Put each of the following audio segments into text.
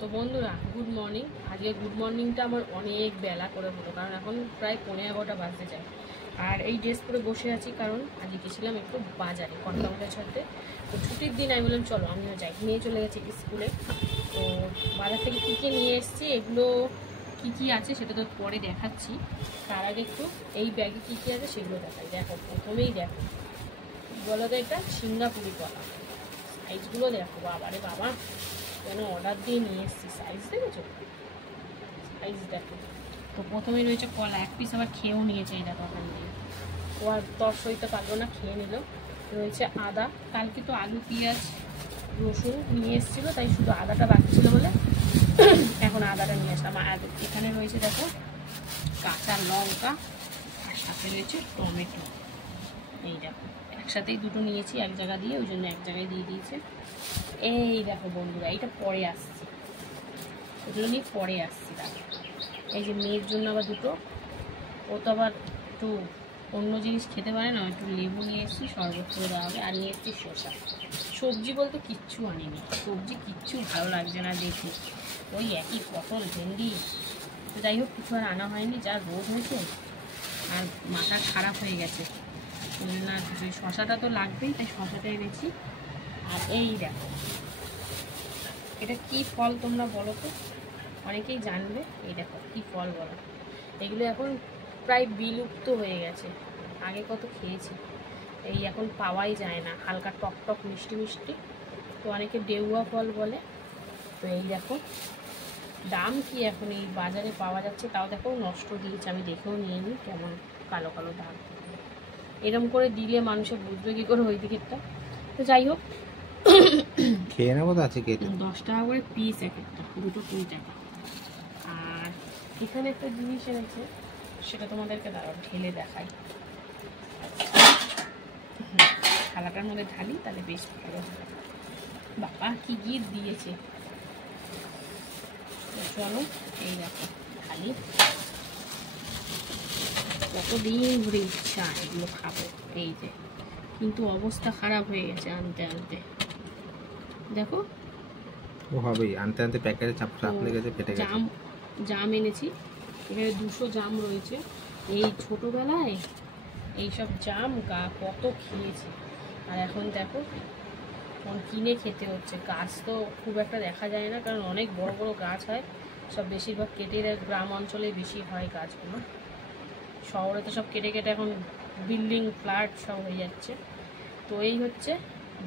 তো বন্ধুরা good morning. আজকে গুড মর্নিংটা আমার অনেক বেলা করে হলো, কারণ এখন প্রায় 11:15 বাজতে যায়। আর এই ড্রেস পরে বসে আছি কারণ আজকে গেছিলাম একটু বাজারে কনকামদের সাথে। তো ছুটির দিন আমি বললাম চলো আমিও যাই, নিয়ে চলে গেছি স্কুলে। তো বাজার থেকে কী কী নিয়ে এসেছি, এগুলো কী কী আছে সেটা তো পরে দেখাচ্ছি। তার আগে একটু এই ব্যাগে কী কী আছে সেগুলো দেখাই। দেখো প্রথমেই দেখো বলো তো, এটা সিঙ্গাপুরি কলা। সাইজগুলো দেখো, বাবারে বাবা, কেন অর্ডার দিয়ে নিয়ে এসেছি। সাইজ দেখেছো, সাইজ দেখো। তো প্রথমেই রয়েছে কলা, এক পিস আবার খেয়েও নিয়েছে এই দেখো ওখান দিয়ে। ও আর তর সইতে পারলো না, খেয়ে নিল। রয়েছে আদা, কালকে তো আলু পেঁয়াজ রসুন নিয়ে এসেছিলো, তাই শুধু আদাটা বাকি ছিল বলে এখন আদাটা নিয়ে আসলাম। আর এখানে রয়েছে দেখো কাঁচা লঙ্কা, আর সাথে রয়েছে টমেটো। এই দেখো একসাথেই দুটো নিয়েছি, এক জায়গা দিয়ে, ওই জন্য এক জায়গায় দিয়ে দিয়েছে। এই দেখো বন্ধুরা, এইটা পরে আসছি, এগুলো নিয়ে পরে আসছি। দেখো এই যে মেয়ের জন্য আবার দুটো, ও তো আবার একটু অন্য জিনিস খেতে পারে না, একটু লেবু নিয়ে এসেছি, শরবত করে দেওয়া হবে। আর নিয়ে এসেছি শসা। সবজি বলতে কিচ্ছু আনিনি, সবজি কিচ্ছু ভালো লাগছে না দেখে, ওই একই পটল ভেন্ডি। তো যাই হোক কিছু আর আনা হয়নি, যা রোদ হয়েছে আর মাথা খারাপ হয়ে গেছে, না শসাটা তো লাগবেই, তাই শসাটা এনেছি। আর এই দেখো এটা কি ফল তোমরা বলো তো, অনেকেই জানবে। এই দেখো কি ফল বলো, এগুলো এখন প্রায় বিলুপ্ত হয়ে গেছে, আগে কত খেয়েছি। এই এখন পাওয়াই যায় না, হালকা টক টক মিষ্টি মিষ্টি, তো অনেকে ডেউয়া ফল বলে। তো এই দেখো দাম কি এখন এই বাজারে পাওয়া যাচ্ছে, তাও দেখো নষ্ট দিয়েছে, আমি দেখেও নিয়ে নিই কেমন কালো কালো দাম। এরম করে দিলে মানুষে বুঝবে কি করে ওই দিকেরটা। তো যাই হোক খেয়ে নেবো তো, আছে খেতে। 10 টাকা করে পিস, এক একটা, দুটো 20 টাকা। আর এখানে একটা জিনিস এনেছে, সেটা তোমাদেরকে দাঁড়াও ঢেলে দেখাই। থালাটার মধ্যে ঢালি তাহলে বেশ ভালো হবে। বাবা কি গিট দিয়েছে, চলো এই দেখো ঢালি। কতদিন ধরে ইচ্ছা এগুলো খাবো, এই যে, কিন্তু অবস্থা খারাপ হয়ে গেছে আনতে আনতে। দেখো ও হবেই, আনতে আনতে প্যাকেটে চাপ লেগেছে, ফেটে গেছে। জাম এনেছি, এখানে 200 জাম রয়েছে। এই ছোটোবেলায় এইসব জাম কত খেয়েছি, আর এখন দেখো কিনে খেতে হচ্ছে। গাছ তো খুব একটা দেখা যায় না, কারণ অনেক বড় বড় গাছ হয়, সব বেশিরভাগ কেটে গ্রাম অঞ্চলে বেশি হয় গাছগুলো। শহরে তো সব কেটে কেটে এখন বিল্ডিং ফ্ল্যাট সব হয়ে যাচ্ছে। তো এই হচ্ছে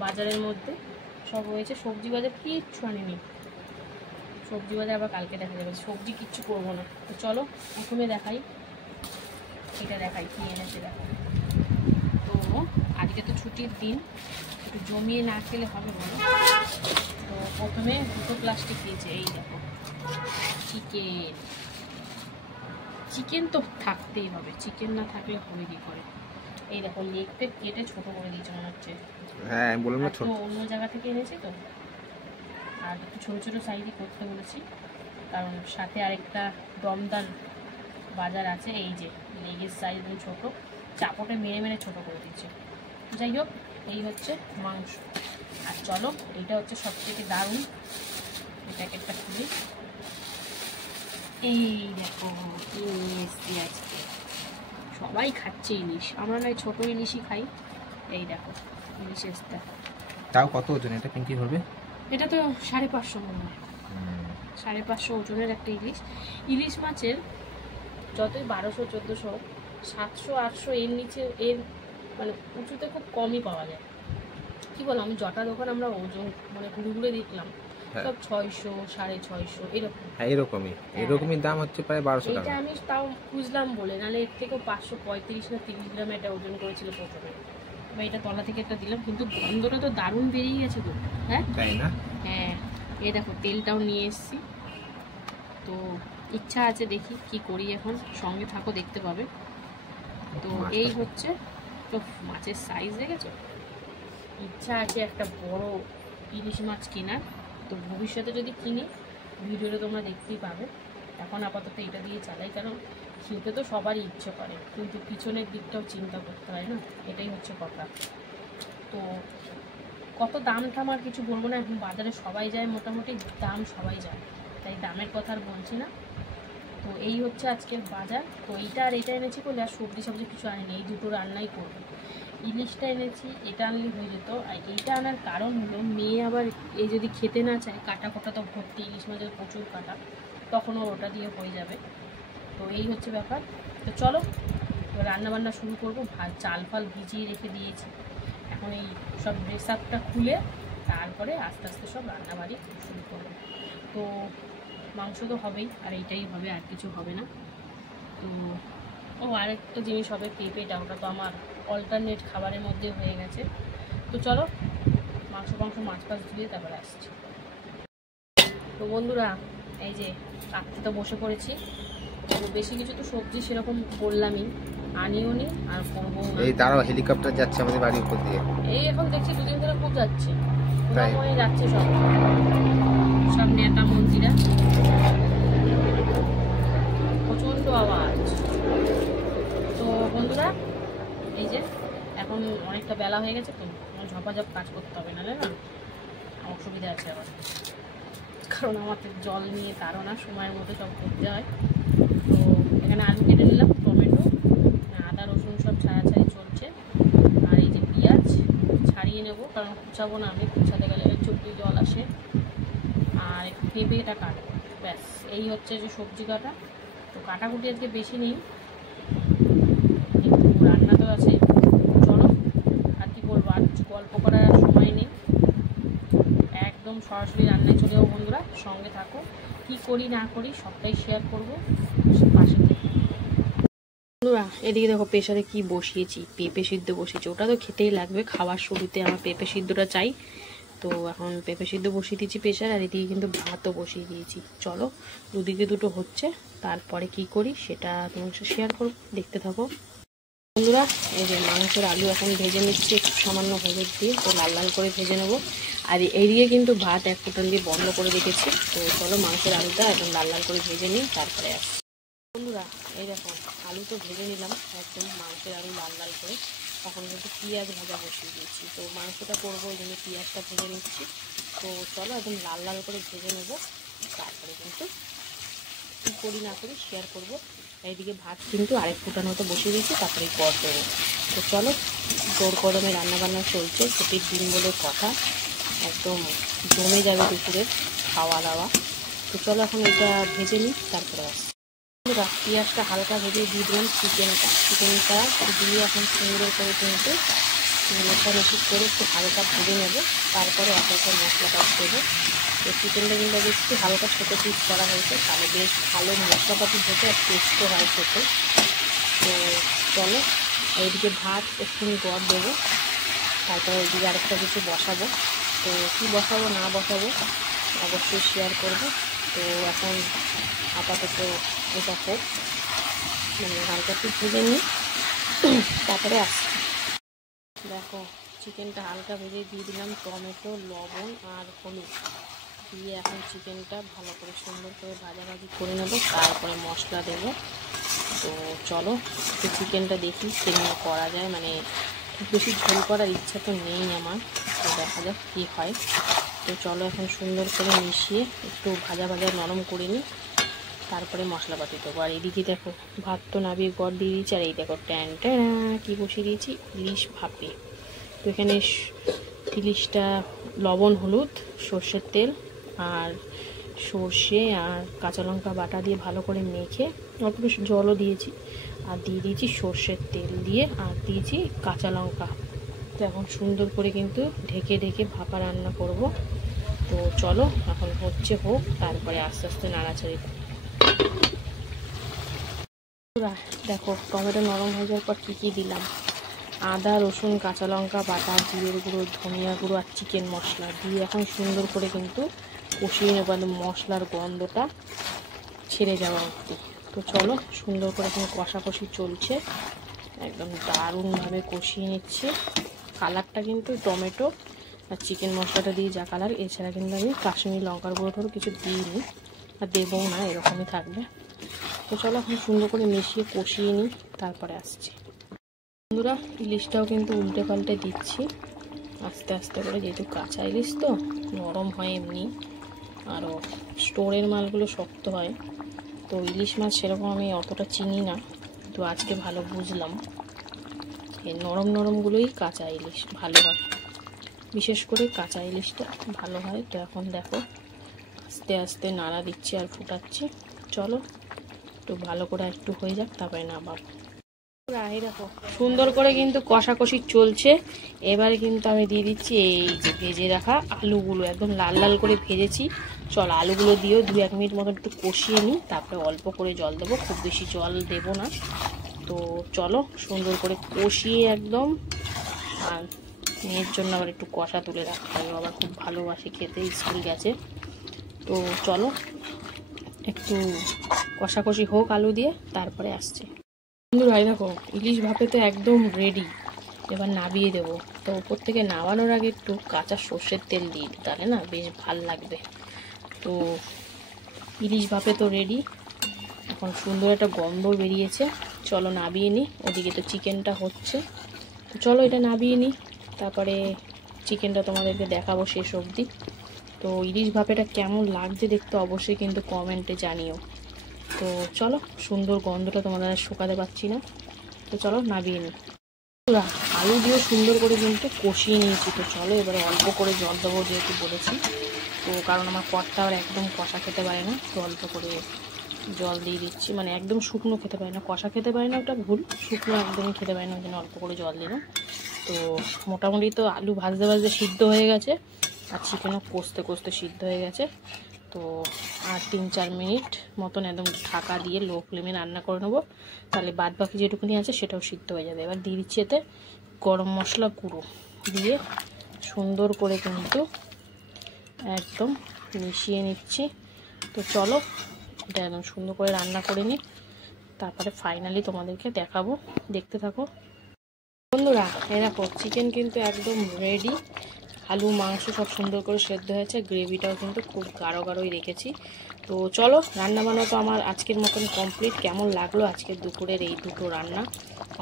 বাজারের মধ্যে সব হয়েছে। সবজি বাজার কিচ্ছু আনিনি, সবজি বাজার আবার কালকে দেখা যাবে, সবজি কিচ্ছু করবো না। তো চলো প্রথমে দেখাই, এটা দেখাই কি এনেছে দেখো। তো আজকে তো ছুটির দিন, একটু জমিয়ে না খেলে হবে বলো। তো প্রথমে দুটো প্লাস্টিক দিয়েছে, এই দেখো চিকেন। চিকেন তো থাকতেই হবে, চিকেন না থাকলে হবে কি করে। এই দেখো লেগ পিস কেটে ছোট করে দিয়েছে মনে হচ্ছে। হ্যাঁ আমি বললাম না, ছোট অন্য জায়গা থেকে এনেছি তো, আর একটু ছোটো ছোটো সাইজে করতে বলেছি, কারণ সাথে আরেকটা দমদার বাজার আছে। এই যে লেগের সাইজ ছোটো, চাপটে মেরে মেরে ছোটো করে দিচ্ছে। যাই হোক এই হচ্ছে মাংস। আর চলো এইটা হচ্ছে সবথেকে দারুণ, এই প্যাকেটটা খুলি। এই দেখো এসছি আজকে, সবাই খাচ্ছে ইলিশ, আমরা নয় ছোটো ইলিশই খাই। এই দেখো ইলিশ এসটা, তাও কত ওজন এটা, পিঙ্কি হবে? এটা তো 550 মনে হয়, 550 ওজনের একটা ইলিশ। ইলিশ মাছের যতই 1200 1400 700 800 এর নিচে, এর মানে উঁচুতে খুব কমই পাওয়া যায়। কি বলো, আমি জটা দোকান আমরা ওজন মানে ঘুরে ঘুরে দেখলাম, সব 600 650 এরকম। হ্যাঁ এরকমই দাম হচ্ছে প্রায় 1200 টাকা। এটা আমি তাও খুঁজলাম বলে, নাহলে এর থেকেও 535 না 30 গ্রামে এটা ওজন করেছিল প্রথমে। এবার এটা তলা থেকে একটা দিলাম, কিন্তু গন্ধটা তো দারুণ বেরিয়ে গেছে তো। হ্যাঁ তাই না? হ্যাঁ এই দেখো তেলটাও নিয়ে এসেছি। তো ইচ্ছা আছে, দেখি কি করি এখন, সঙ্গে থাকো দেখতে পাবে। তো এই হচ্ছে, তো মাছের সাইজ দেখেছো, ইচ্ছা আছে একটা বড় ইলিশ মাছ কেনার। তো ভবিষ্যতে যদি কিনি ভিডিওটা তোমরা দেখতেই পাবে। এখন আপাতত এটা দিয়ে চালাই, কারণ খেতে তো সবারই ইচ্ছে করে, কিন্তু পিছনের দিকটাও চিন্তা করতে হয় না, এটাই হচ্ছে কথা। তো কত দাম টাম আর কিছু বলবো না, এখন বাজারে সবাই যায়, মোটামুটি দাম সবাই যায়। তাই দামের কথা আর বলছি না। তো এই হচ্ছে আজকের বাজার। তো এইটা আর এটা এনেছি বলে আর সবজি কিছু আনিনি, এই দুটো রান্নাই করবো। ইলিশটা এনেছি, এটা আনলে হয়ে যেত। আর এইটা আনার কারণ হলো মেয়ে আবার এই যদি খেতে না চায়, কাটা কোটা তো ভর্তি, ইলিশ মাছের প্রচুর কাটা, তখন ওটা দিয়ে হয়ে যাবে। তো এই হচ্ছে ব্যাপার। তো চলো রান্নাবান্না শুরু করবো। চাল ফাল ভিজিয়ে রেখে দিয়েছি, এখন এই সব ড্রেস আপটা খুলে তারপরে আস্তে আস্তে সব রান্নাবাড়ি শুরু করবো। তো মাংস তো হবেই, আর এইটাই হবে, আর কিছু হবে না। তো আরেকটা জিনিস হবে পেঁপেটা, ওটা তো আমার অল্টারনেট খাবারের মধ্যে হয়ে গেছে। তো চলো মাছ ধুয়ে তারপরে আসছি। তো বন্ধুরা এই যে রাত্রে তো বসে পড়েছি। তো বেশি কিছু তো সবজি সেরকম বললামই, আনিও নি আর করবো না। এই দাঁড়াও, হেলিকপ্টার যাচ্ছে আমাদের বাড়ির উপর দিয়ে। এই এখন দেখছি দুদিন ধরে খুব যাচ্ছে, যাচ্ছে সব নেতা মন্ত্রীরা, প্রচন্ড আওয়াজ। তো বন্ধুরা এই যে এখন অনেকটা বেলা হয়ে গেছে, তো ঝপাঝপ কাজ করতে হবে, না অসুবিধা আছে আবার, কারণ আমাদের জল নিয়ে তারও না সময়ের মতো সব করতে হয়। তো এখানে আলু কেটে নিলাম, টমেটো, আদা রসুন সব ছাড়াছাড়ি চলছে। আর এই যে পেঁয়াজ ছাড়িয়ে নেব, কারণ কুচাবো না, আমি কুচাতে গেলে চোখ দিয়ে জল আসে। আর একটু পেঁপেটা কাটবো, ব্যাস এই হচ্ছে যে সবজি কাটা। তো কাটাকুটি আজকে বেশি নেই, একটু রান্না তো আছে। চলো আর কি বলবো, আর কিছু গল্প করার সময় নেই, একদম সরাসরি রান্নায় চলে যাবো। বন্ধুরা সঙ্গে থাকো, কি করি না করি সবটাই শেয়ার করবো, পাশে থেকে। বন্ধুরা এদিকে দেখো প্রেসারে কি বসিয়েছি, পেঁপে সিদ্ধ বসিয়েছি। ওটা তো খেতেই লাগবে, খাওয়ার শুরুতে আমার পেঁপে সিদ্ধটা চাই। তো এখন পেঁপে সিদ্ধ বসিয়ে দিয়েছি প্রেসার, আর এদিকে কিন্তু ভাতও বসিয়ে দিয়েছি। চলো দুদিকে দুটো হচ্ছে, তারপরে কি করি সেটা তোমার সাথে শেয়ার করবো, দেখতে থাকো। বন্ধুরা এই যে মাংসের আলু এখন ভেজে নিচ্ছি একটু সামান্য হলুদ দিয়ে, তো লাল লাল করে ভেজে নেবো। আর এইদিকে কিন্তু ভাত এক ফোঁটান দিয়ে বন্ধ করে রেখেছি। তো চলো মাংসের আলুটা একদম লাল লাল করে ভেজে নিই, তারপরে আসছি। বন্ধুরা এই দেখো আলু তো ভেজে নিলাম একদম, মাংসের আলু লাল লাল করে। তখন কিন্তু পেঁয়াজ ভাজা বসিয়ে দিয়েছি, তো মাংসটা করবো ওই জন্য পেঁয়াজটা ভেজে নিচ্ছি। তো চলো একদম লাল লাল করে ভেজে নেবো, তারপরে কিন্তু কী করি না করি শেয়ার করবো। এইদিকে ভাত কিন্তু আরেক ফুটার মতো বসিয়ে দিয়েছি, তারপরে গড় দেবো। তো চলো জোর গরমে রান্নাবান্না চলছে, ছুটির দিন বলে কথা, একদম জমে যাবে দুপুরের খাওয়া দাওয়া। তো চলো এখন এটা ভেজে নিই, তারপরে আসছি। পেঁয়াজটা হালকা ভেজে দিয়ে দিলাম চিকেনটা দিয়ে এখন সুন্দর করে কিন্তু মেশামেশি করে একটু হালকা ভেজে নেবো, তারপরে একটা মশলাটা দেবো। তো চিকেনটা কিন্তু একটু হালকা ছোটো পিস করা হয়েছে, তাহলে বেশ ভালো মশলাপাতি ঢেকে আর টেস্টও হয় খেতে। তো চলো এইদিকে ভাত একটু গড় দেবো, তারপরে ওইদিকে আরেকটা কিছু বসাবো। তো কী বসাবো না বসাবো অবশ্যই শেয়ার করবো। তো এখন আপাতত এটা হোক, মানে হালকা একটু ভেজে নিই, তারপরে আসছি। দেখো চিকেনটা হালকা ভেজে দিয়ে দিলাম টমেটো, লবণ আর হলুদ দিয়ে, এখন চিকেনটা ভালো করে সুন্দর করে ভাজাভাজি করে নেবো, তারপরে মশলা দেবো। তো চলো একটু চিকেনটা দেখি কেমন করা যায়, মানে বেশি ঝোল করার ইচ্ছা তো নেই আমার, তো দেখা যাক কী হয়। তো চলো এখন সুন্দর করে মিশিয়ে একটু ভাজা নরম করে নিই, তারপরে মশলাপাতি দেবো। আর এদিকে দেখো ভাত তো নাবিয়ে গড় দিয়ে দিয়েছি, আর এই দেখো ট্যানটা কী বসিয়ে দিয়েছি, ইলিশ ভাপে। তো এখানে ইলিশটা লবণ হলুদ সর্ষের তেল আর সর্ষে আর কাঁচা লঙ্কা বাটা দিয়ে ভালো করে মেখে অল্প বেশ জলও দিয়েছি, আর দিয়ে দিয়েছি সর্ষের তেল দিয়ে, আর দিয়েছি কাঁচা লঙ্কা। তো এখন সুন্দর করে কিন্তু ঢেকে ভাপা রান্না করব। তো চলো এখন হচ্ছে হোক, তারপরে আস্তে আস্তে নাড়াচাড়ি। দেখো টমেটো নরম হয়ে যাওয়ার পর কী দিলাম, আদা রসুন কাঁচা লঙ্কা বাটা, জিরের গুঁড়ো, ধনিয়া গুঁড়ো আর চিকেন মশলা দিয়ে এখন সুন্দর করে কিন্তু কষিয়ে নেব, মশলার গন্ধটা ছেড়ে যাওয়া অবধি। তো চলো সুন্দর করে এখন কষাকষি চলছে, একদম দারুণভাবে কষিয়ে নিচ্ছে। কালারটা কিন্তু টমেটো আর চিকেন মশলাটা দিয়ে যা কালার, এছাড়া কিন্তু আমি কাশ্মীরি লঙ্কার গুঁড়ো কিছু দিইনি, আর দেবও না, এরকমই থাকবে। তো চলো এখন সুন্দর করে মিশিয়ে কষিয়ে নিই, তারপরে আসছি। বন্ধুরা ইলিশটাও কিন্তু উল্টে পাল্টে দিচ্ছি আস্তে আস্তে করে, যেহেতু কাঁচা ইলিশ তো নরম হয় এমনি। আরও স্টোরের মালগুলো শক্ত হয়। তো ইলিশ মাছ সেরকম আমি অতটা চিনি না, তো আজকে ভালো বুঝলাম। এই নরম নরমগুলোই কাঁচা ইলিশ ভালো হয়, বিশেষ করে কাঁচা ইলিশটা ভালো হয়। তো এখন দেখো আস্তে আস্তে নাড়া দিচ্ছি আর ফুটাচ্ছি। চলো একটু ভালো করে একটু হয়ে যাক, তারপরে নামাবো। দেখো সুন্দর করে কিন্তু কষাকষি চলছে। এবারে কিন্তু আমি দিয়ে দিচ্ছি এই যে ভেজে রাখা আলুগুলো, একদম লাল লাল করে ভেজেছি। চলো আলুগুলো দিয়েও 2-1 মিনিট মতো একটু কষিয়ে নিই, তারপরে অল্প করে জল দেবো, খুব বেশি জল দেবো না। তো চলো সুন্দর করে কষিয়ে একদম, আর মেয়ের জন্য আবার একটু কষা তুলে রাখতে হবে, আবার খুব ভালোবাসে খেতে, স্কুল গেছে। তো চলো একটু কষাকষি হোক আলু দিয়ে, তারপরে আসছে। বন্ধুরা দেখো ইলিশ ভাপে তো একদম রেডি, এবার নামিয়ে দেবো। তো উপর থেকে নামানোর আগে একটু কাঁচা সর্ষের তেল দিই, তাহলে না বেশ ভাল লাগবে। তো ইলিশ ভাপে তো রেডি, এখন সুন্দর একটা গন্ধ বেরিয়েছে। চলো নামিয়ে নিই, ওদিকে তো চিকেনটা হচ্ছে। তো চলো এটা নামিয়ে নিই, তারপরে চিকেনটা তোমাদেরকে দেখাবো শেষ অবধি। তো ইলিশ ভাপেটা কেমন লাগছে দেখতে অবশ্যই কিন্তু কমেন্টে জানিও। তো চলো সুন্দর গন্ধটা তোমাদের শুকাতে পারছি না, তো চলো নামিয়ে নিই। আলু দিয়ে সুন্দর করে কিন্তু কষিয়ে নিয়েছি। তো চলো এবারে অল্প করে জল দেবো, যেহেতু বলেছি। তো কারণ আমার কড়টা আবার একদম কষা খেতে পারে না, তো অল্প করে জল দিয়ে দিচ্ছি। মানে একদম শুকনো খেতে পারে না, কষা খেতে পারে না, ওটা ভুল, শুকনো একদমই খেতে পারে না, ওই জন্য অল্প করে জল দিলাম। তো মোটামুটি তো আলু ভাজতে ভাজতে সিদ্ধ হয়ে গেছে, আর চিকেনও কষতে কষতে সিদ্ধ হয়ে গেছে। তো আর 3-4 মিনিট মতন একদম ঢাকা দিয়ে লো ফ্লেমে রান্না করে নেবো, তাহলে বাদ বাকি যেটুকুনি আছে সেটাও সিদ্ধ হয়ে যাবে। এবার দিয়ে দিচ্ছি এতে গরম মশলা গুঁড়ো, দিয়ে সুন্দর করে কিন্তু একদম মিশিয়ে নিচ্ছি। তো চলো এটা একদম সুন্দর করে রান্না করে নিই, তারপরে ফাইনালি তোমাদেরকে দেখাবো, দেখতে থাকো। বন্ধুরা এই দেখো চিকেন কিন্তু একদম রেডি, আলু মাংস সব সুন্দর করে সেদ্ধ হয়েছে, গ্রেভিটাও কিন্তু খুব গাঢ় গাঢ়ই রেখেছি। তো চলো রান্না বান্না তো আমার আজকের মতন কমপ্লিট। কেমন লাগলো আজকের দুপুরের এই দুটো রান্না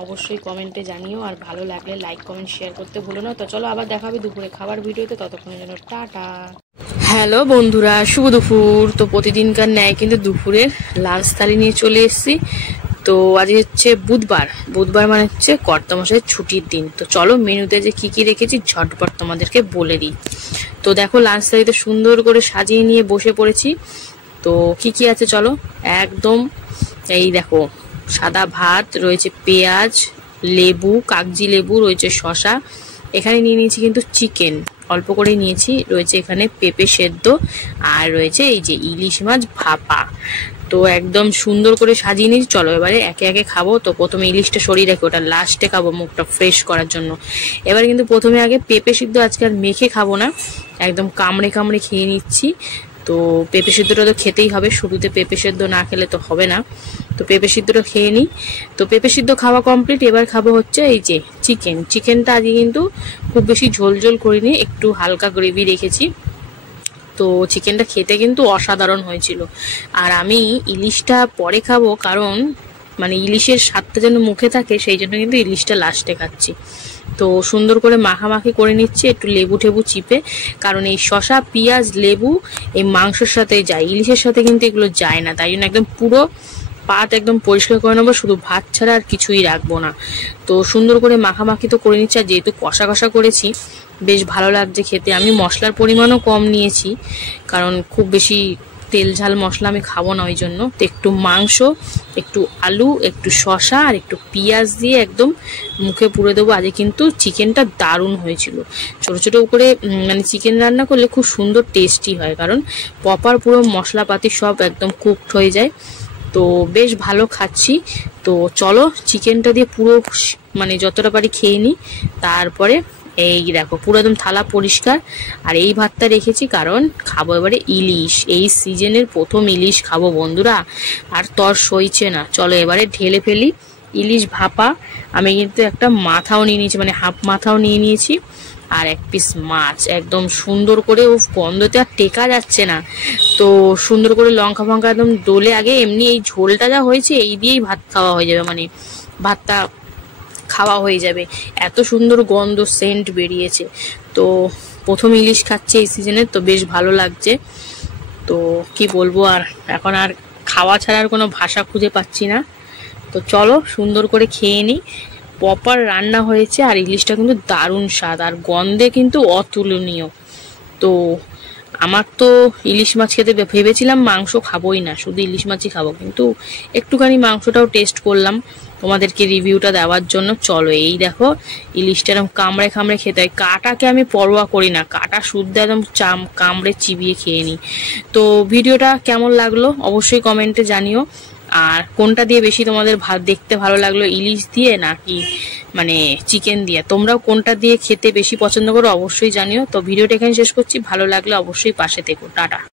অবশ্যই কমেন্টে জানিও, আর ভালো লাগলে লাইক কমেন্ট শেয়ার করতে ভুলো না। তো চলো আবার দেখা হবে দুপুরে খাবার ভিডিওতে, ততক্ষণের জন্য টাটা। হ্যালো বন্ধুরা, শুভ দুপুর। তো প্রতিদিনকার ন্যায় কিন্তু দুপুরের লাঞ্চ থালি নিয়ে চলে এসেছি। তো আজ হচ্ছে বুধবার, বুধবার মানে হচ্ছে কর্তামশাইয়ের ছুটির দিন। তো চলো মেনুতে যে কি কি রেখেছি ঝটপট তোমাদেরকে বলে দিই। তো দেখো লাঞ্চ থালিতে সুন্দর করে সাজিয়ে নিয়ে বসে পড়েছি। তো কি কি আছে চলো একদম, এই দেখো সাদা ভাত রয়েছে, পেঁয়াজ, লেবু, কাগজি লেবু রয়েছে, শশা, এখানে নিয়ে নিয়েছি কিন্তু চিকেন অল্প করে নিয়েছি, রয়েছে এখানে পেঁপে সেদ্ধ, আর রয়েছে এই যে ইলিশ মাছ ভাপা। তো একদম সুন্দর করে সাজিয়ে নিয়েছি। চলো এবারে একে একে খাবো। তো প্রথমে ইলিশটা সরিয়ে রাখি, ওটা লাস্টে খাবো মুখটা ফ্রেশ করার জন্য। এবার কিন্তু প্রথমে আগে পেঁপে সিদ্ধ, আজকে আর মেখে খাবো না, একদম কামড়ে কামড়ে খেয়ে নিচ্ছি। তো পেঁপে সিদ্ধটা তো খেতেই হবে, শুরুতে পেঁপে সিদ্ধ না খেলে তো হবে না। তো পেঁপে সিদ্ধটা খেয়ে নিই। তো পেঁপে সিদ্ধ খাওয়া কমপ্লিট, এবার খাবো হচ্ছে এই যে চিকেন। চিকেনটা আজকে কিন্তু খুব বেশি ঝোল ঝোল করিনি, একটু হালকা গ্রেভি রেখেছি। তো চিকেনটা খেতে কিন্তু অসাধারণ হয়েছিল। আর আমি ইলিশটা পরে খাবো, কারণ মানে ইলিশের স্বাদটা যেন মুখে থাকে, সেই জন্য কিন্তু ইলিশটা লাস্টে খাচ্ছি। তো সুন্দর করে মাখামাখি করে নিচ্ছি একটু লেবু টেবু চিপে, কারণ এই শশা, পেঁয়াজ, লেবু এই মাংসের সাথে যায়, ইলিশের সাথে কিন্তু এগুলো যায় না। তাই জন্য একদম পুরো পাত একদম পরিষ্কার করে নেবো, শুধু ভাত ছাড়া আর কিছুই রাখবো না। তো সুন্দর করে মাখামাখি তো করে নিচ্ছি, আর যেহেতু কষা কষা করেছি বেশ ভালো লাগছে খেতে। আমি মশলার পরিমাণও কম নিয়েছি, কারণ খুব বেশি তেল ঝাল মশলা আমি খাবো না, ওই জন্য। তো একটু মাংস, একটু আলু, একটু শশা আর একটু পেঁয়াজ দিয়ে একদম মুখে পুরে দেবো। আজকে কিন্তু চিকেনটা দারুণ হয়েছিল। ছোট ছোট করে মানে চিকেন রান্না করলে খুব সুন্দর টেস্টি হয়, কারণ প্রপার পুরো মশলাপাতি সব একদম কুকড হয়ে যায়। তো বেশ ভালো খাচ্ছি। তো চলো চিকেনটা দিয়ে পুরো মানে যতটা পারি খেয়ে নিই, তারপরে এই দেখো পুরো একদম থালা পরিষ্কার। আর এই ভাতটা রেখেছি কারণ খাবো এবারে ইলিশ, এই সিজনের প্রথম ইলিশ খাবো বন্ধুরা, আর তর সইছে না। চলো এবারে ঢেলে ফেলি ইলিশ ভাপা। আমি কিন্তু একটা মাথাও নিয়ে নিয়েছি, মানে হাফ মাথাও নিয়ে নিয়েছি, আর এক পিস মাছ একদম সুন্দর করে, ও গন্ধতে আর টেকা যাচ্ছে না। তো সুন্দর করে লঙ্কা ফঙ্কা একদম দোলে, আগে এমনি এই ঝোলটা যা হয়েছে এই দিয়েই ভাত খাওয়া হয়ে যাবে, মানে ভাতটা খাওয়া হয়ে যাবে, এত সুন্দর গন্ধ সেন্ট বেরিয়েছে। তো প্রথম ইলিশ খাচ্ছে এই সিজনে, তো বেশ ভালো লাগছে। তো কি বলবো, আর এখন আর খাওয়া ছাড়ার কোনো ভাষা খুঁজে পাচ্ছি না। তো চলো সুন্দর করে খেয়ে নিই। প্রপার রান্না হয়েছে, আর ইলিশটা কিন্তু দারুণ স্বাদ, আর গন্ধে কিন্তু অতুলনীয়। তো আমার তো ইলিশ মাছ খেতে ভেবেছিলাম মাংস খাবোই না, শুধু ইলিশ মাছই খাবো, কিন্তু একটুখানি মাংসটাও টেস্ট করলাম তোমাদেরকে রিভিউটা দেওয়ার জন্য। চলো এই দেখো ইলিশটা এরকম কামড়ে কামড়ে খেতে হয়, কাটাকে আমি পরোয়া করি না, কাটা শুদ্ধ একদম কামড়ে চিবিয়ে খেয়ে নিই। তো ভিডিওটা কেমন লাগলো অবশ্যই কমেন্টে জানিও। আর কোনটা দিয়ে বেশি তোমাদের দেখতে ভালো লাগলো, ইলিশ দিয়ে নাকি মানে চিকেন দিয়ে, তোমরাও কোনটা দিয়ে খেতে বেশি পছন্দ করো অবশ্যই জানিও। তো ভিডিওটা এখানে শেষ করছি, ভালো লাগলে অবশ্যই পাশে থেকো। টাটা।